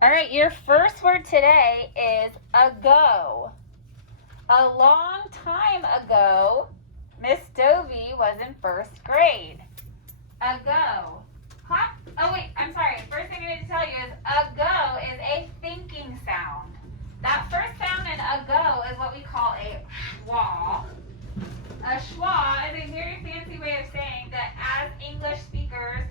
All right, your first word today is ago. A long time ago, Miss Dovey was in first grade. Ago. Huh? Oh wait, I'm sorry. First thing I need to tell you is ago is a thinking sound. That first sound in ago is what we call a schwa. A schwa is a very fancy way of saying that as English speakers,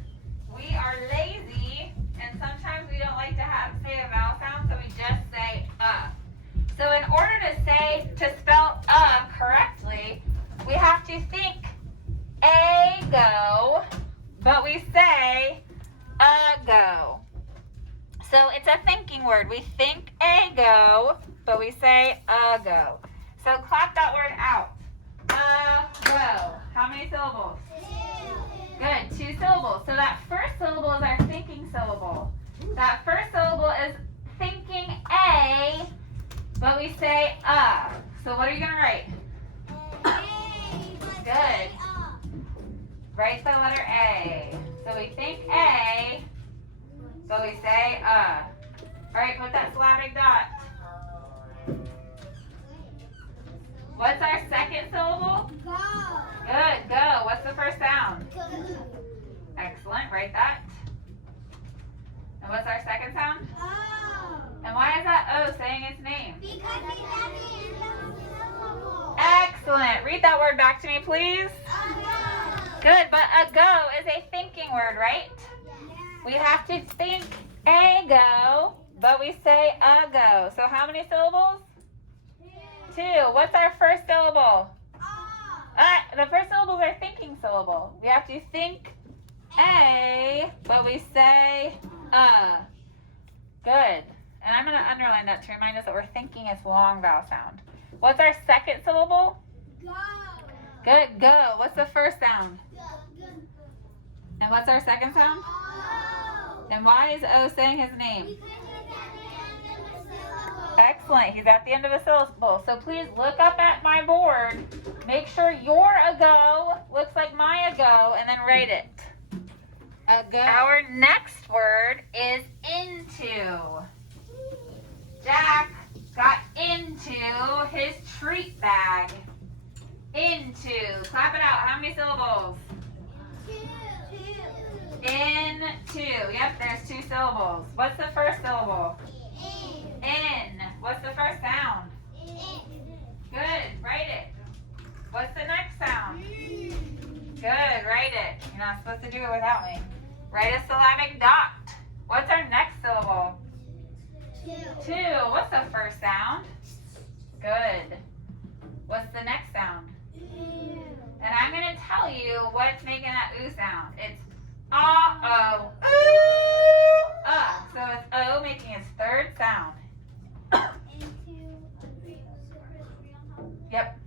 we are lazy and sometimes we don't like to say a vowel sound, so we just say So in order to spell correctly, we have to think ago, but we say ago. So it's a thinking word. We think ago, but we say ago. So clap that word out. Ago. How many syllables? 2. Good, 2 syllables. So that first syllable is our thinking syllable. That first syllable is thinking a, but we say So what are you going to write? Good. Write the letter A. So we think A, but we say All right, put that syllabic dot. What's our second syllable? Go. Good, go. What's the first sound? Excellent, write that. And what's our second sound? Oh. And why is that O saying its name? Because it's at the end of the syllable. Excellent. Read that word back to me, please. Good, but ago is a thinking word, right? We have to think ago, but we say ago. So how many syllables? 2. What's our first syllable? The first syllable is our thinking syllable. We have to think a, but we say Good. And I'm going to underline that to remind us that we're thinking it's long vowel sound. What's our second syllable? Go. Good, go. What's the first sound? And what's our second sound? Oh. Then why is O saying his name? Because it's at the end of the syllable. Excellent. He's at the end of the syllable. So please look up at my board. Make sure your ago looks like my ago and then write it. Ago. Our next word is into. Jack got into his treat bag. Into. Clap it out. How many syllables? 2. Into. Yep, there's 2 syllables. What's the first syllable? In. In. What's the first sound? Good. Write it. What's the next sound? Good. Write it. You're not supposed to do it without me. Write a syllabic dot. What's our next syllable? 2. What's the first sound? Good. What's the next sound? And I'm going to tell you what's making that ooh sound. It's uh-oh. Ooh. So it's O making its third sound. Yep.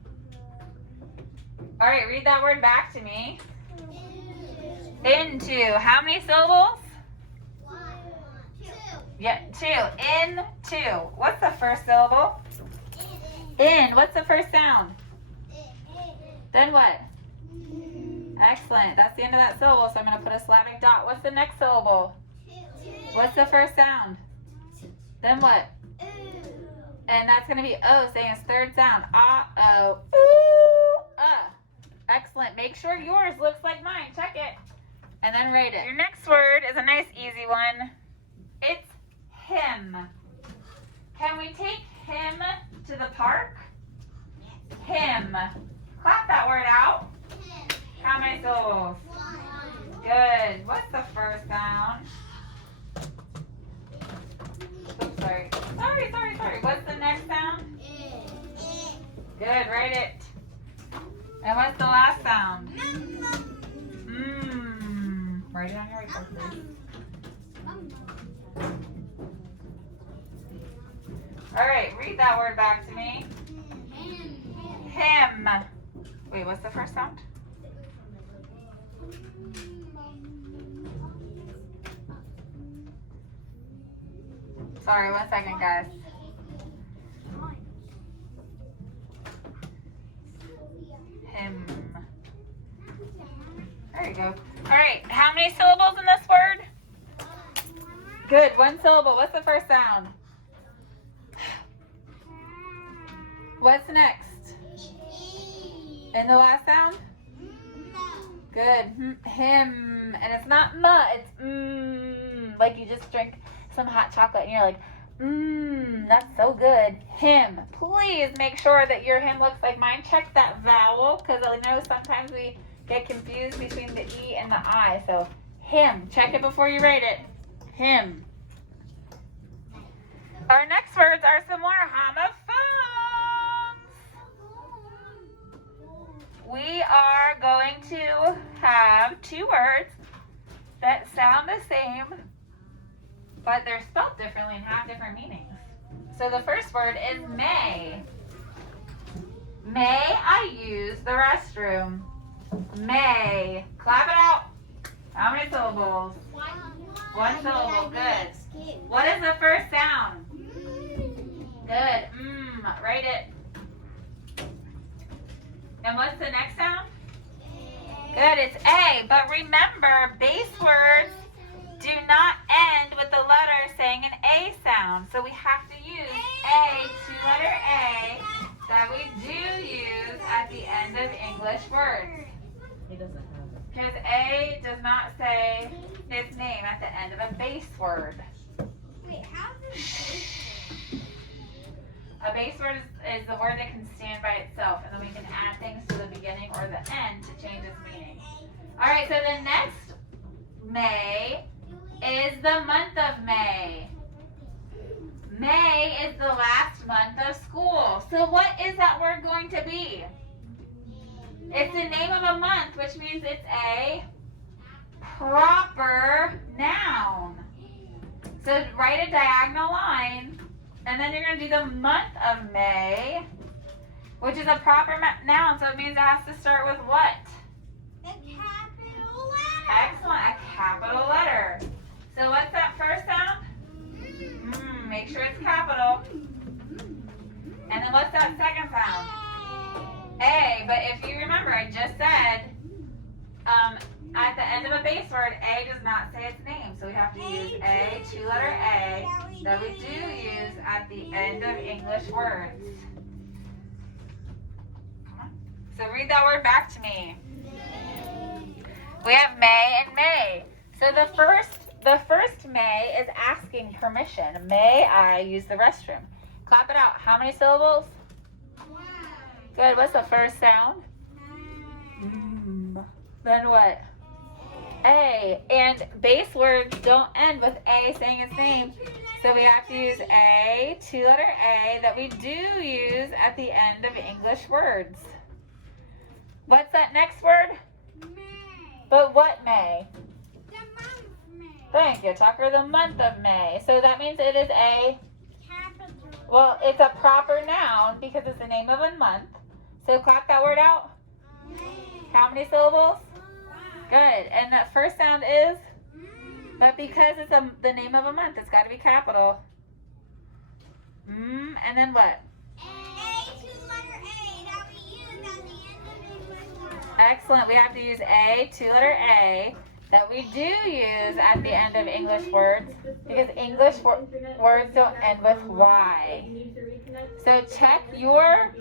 All right, read that word back to me. Into. How many syllables? 2. Yeah, 2. Into. What's the first syllable? In. What's the first sound? Then what? Excellent. That's the end of that syllable, so I'm going to put a syllabic dot. What's the next syllable? What's the first sound? Then what? And that's going to be O, saying its third sound. Ah-oh. Ooh. Excellent. Make sure yours looks like mine. Check it. And then write it. Your next word is a nice easy one. It's him. Can we take him to the park? Him. Clap that word out. How many syllables? 1. Good. What's the first sound? Oops, sorry. Sorry. What's the next sound? Good. Write it. And what's the last sound? Write it on your whiteboard, please. All right. Read that word back to me. Him. Wait, what's the first sound? Sorry, 1 second, guys. Him. There you go. All right, how many syllables in this word? Good. One syllable. What's the first sound? What's next? And the last sound? Good. Him. And it's not ma, it's like you just drink some hot chocolate and you're like, that's so good. Him. Please make sure that your him looks like mine. Check that vowel, because I know sometimes we get confused between the E and the I. So him. Check it before you write it. Him. Our next words are some more homophones. We are going to have two words that sound the same, but they're spelled differently and have different meanings. So the first word is may. May I use the restroom? May. Clap it out. How many syllables? One syllable. Good. What is the first sound? Good. Write it. And what's the next sound? Good, it's A. But remember, base words do not end with the letter saying an A sound. So we have to use A, two-letter A, that we do use at the end of English words. He doesn't have it. Because A does not say its name at the end of a base word. Wait, how does A base word is the word that can stand by itself, and then we can add things to the beginning or the end to change its meaning. All right, so the next May is the month of May. May is the last month of school. So what is that word going to be? It's the name of a month, which means it's a proper noun. So write a diagonal line, and then you're going to do the month of May, which is a proper noun, so it means it has to start with what? a capital letter? Excellent, a capital letter. So what's that first sound? Make sure it's capital. And then what's that second sound? A. But if you remember, I just said at the end of a base word, A does not say its name. So we have to use A, two-letter A, that we do use at the end of English words. So read that word back to me. We have May and May. So the first May is asking permission. May I use the restroom? Clap it out. How many syllables? Good. What's the first sound? Then what? A. And base words don't end with A saying its name. So we have to use A, two-letter A, that we do use at the end of English words. What's that next word? May. But what May? The month May. Thank you, Tucker. The month of May. So that means it is a, Capital. well, it's a proper noun because it's the name of a month. So clap that word out. May. How many syllables? Wow. Good. And that first sound is, but because it's the name of a month, it's got to be capital. And then what? A, two-letter A that we use at the end of English words. Excellent. We have to use A, two-letter A, that we do use at the end of English words because English words don't end with Y. So check your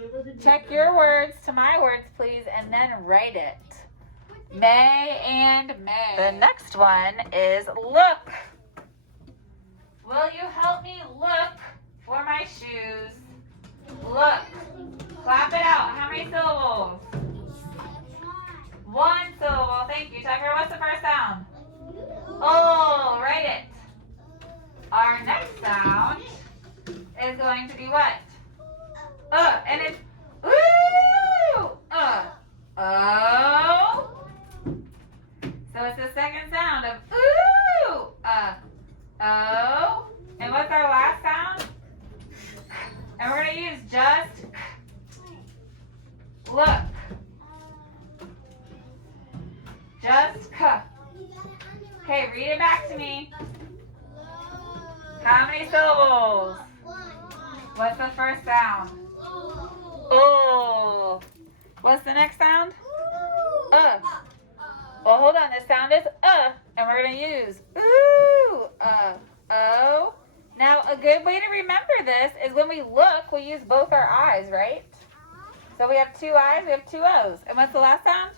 words to my words, please, and then write it. May and May. The next one is look. Will you help me look for my shoes? Look. Clap it out. How many syllables? One syllable. Thank you, Tucker. What's the first sound? Oh, write it. Our next sound is going to be what? And it's ooh. Oh. So it's the second sound of ooh. Oh. And what's our last sound? And we're going to use just look. Just k. Okay, read it back to me. How many syllables? What's the first sound? Oh. What's the next sound? Well, hold on. The sound is and we're gonna use ooh. O. Now, a good way to remember this is when we look, we use both our eyes, right? So we have 2 eyes, we have 2 O's. And what's the last sound?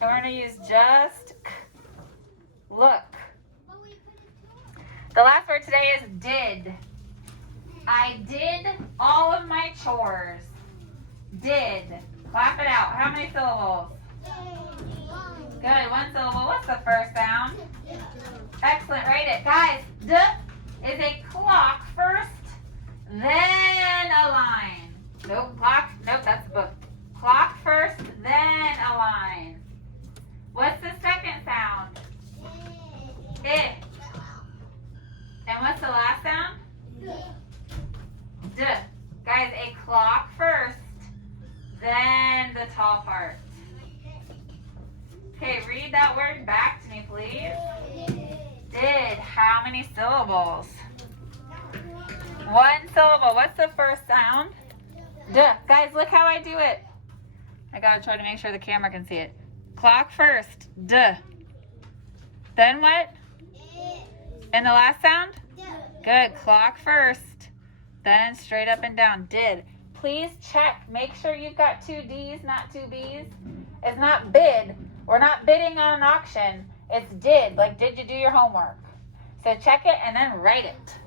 And we're going to use just look. The last word today is did. I did all of my chores. Did. Clap it out. How many syllables? Good. 1 syllable. What's the first sound? Excellent. Write it. Guys, D is a clock first, then a line. Nope. Clock. Nope. That's a book. Clock first, then a line. What's the second sound? I. And what's the last sound? D. Guys, a clock first, then the tall part. Okay, read that word back to me, please. Did. How many syllables? 1 syllable. What's the first sound? D. Guys, look how I do it. I gotta try to make sure the camera can see it. Clock first. D. Then what? And the last sound? Good. Clock first. Then straight up and down. Did. Please check. Make sure you've got 2 D's, not 2 B's. It's not bid. We're not bidding on an auction. It's did. Like, did you do your homework? So check it and then write it.